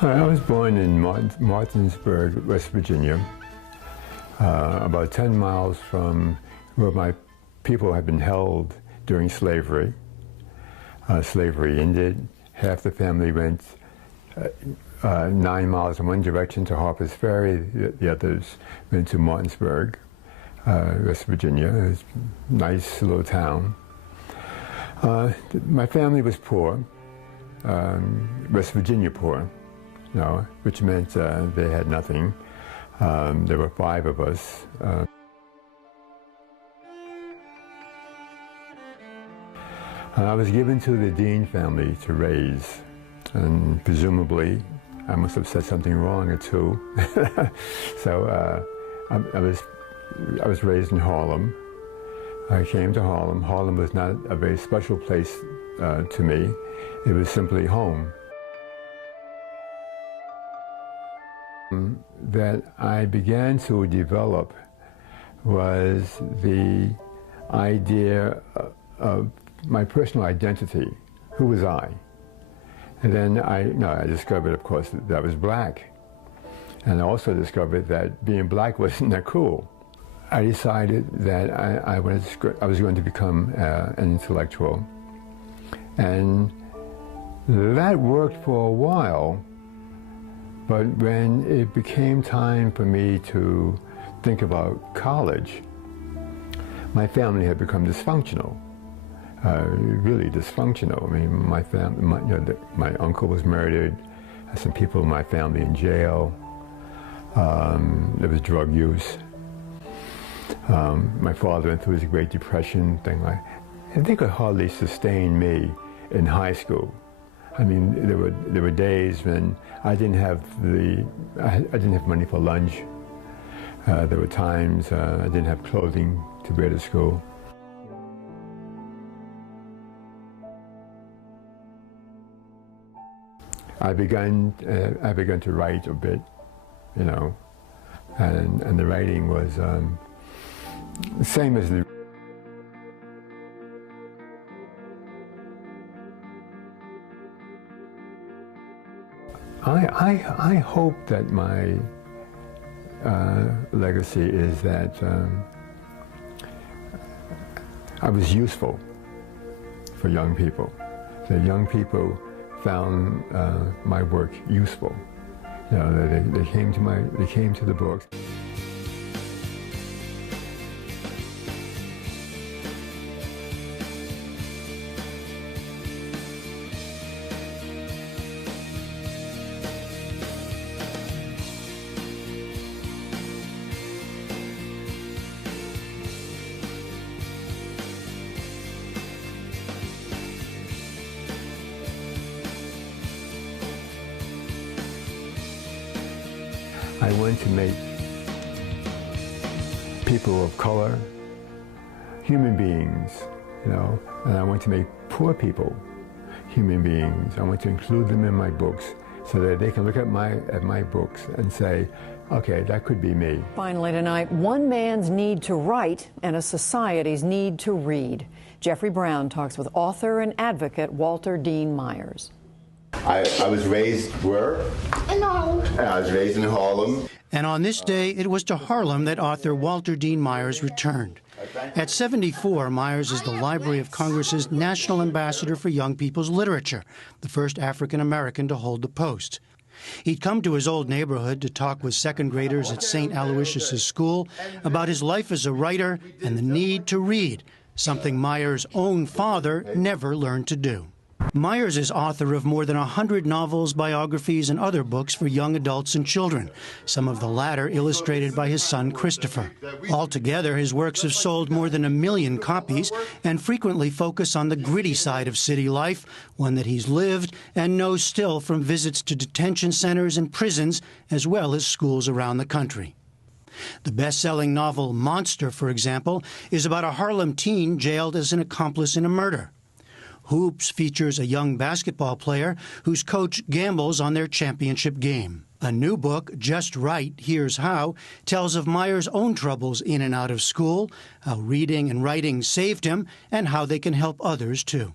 I was born in Martinsburg, West Virginia, about 10 miles from where my people had been held during slavery. Slavery ended. Half the family went 9 miles in one direction to Harper's Ferry. The others went to Martinsburg, West Virginia. It was a nice little town. My family was poor, West Virginia poor, which meant they had nothing. There were 5 of us. I was given to the Dean family to raise, and presumably I must have said something wrong or two. So I was raised in Harlem. I came to Harlem. Harlem was not a very special place to me. It was simply home. That I began to develop was the idea of my personal identity. Who was I? And then I discovered, of course, that I was black. And I also discovered that being black wasn't that cool. I decided that I was going to become an intellectual. And that worked for a while, but when it became time for me to think about college, my family had become dysfunctional, really dysfunctional. I mean, my uncle was murdered, some people in my family in jail, there was drug use. My father went through his Great Depression thing and they could hardly sustain me in high school. I mean, there were days when I didn't have money for lunch. There were times I didn't have clothing to wear to school. I began to write a bit, and the writing was the same as the. I hope that my legacy is that I was useful for young people. That young people found my work useful. They came to the books. I want to make people of color human beings, and I want to make poor people human beings. I want to include them in my books so that they can look at my books and say, okay, that could be me. Finally tonight, one man's need to write and a society's need to read. Jeffrey Brown talks with author and advocate Walter Dean Myers. I was raised where? In Harlem. I was raised in Harlem. And on this day, it was to Harlem that author Walter Dean Myers returned. At 74, Myers is the Library of Congress's National Ambassador for Young People's Literature, the first African-American to hold the post. He'd come to his old neighborhood to talk with second graders at St. Aloysius' school about his life as a writer and the need to read, something Myers' own father never learned to do. Myers is author of more than 100 novels, biographies, and other books for young adults and children, some of the latter illustrated by his son Christopher. Altogether, his works have sold more than 1 million copies and frequently focus on the gritty side of city life, one that he's lived and knows still from visits to detention centers and prisons, as well as schools around the country. The best-selling novel Monster, for example, is about a Harlem teen jailed as an accomplice in a murder. Hoops features a young basketball player whose coach gambles on their championship game. A new book, Just Right, Here's How, tells of Myers' own troubles in and out of school, how reading and writing saved him, and how they can help others, too.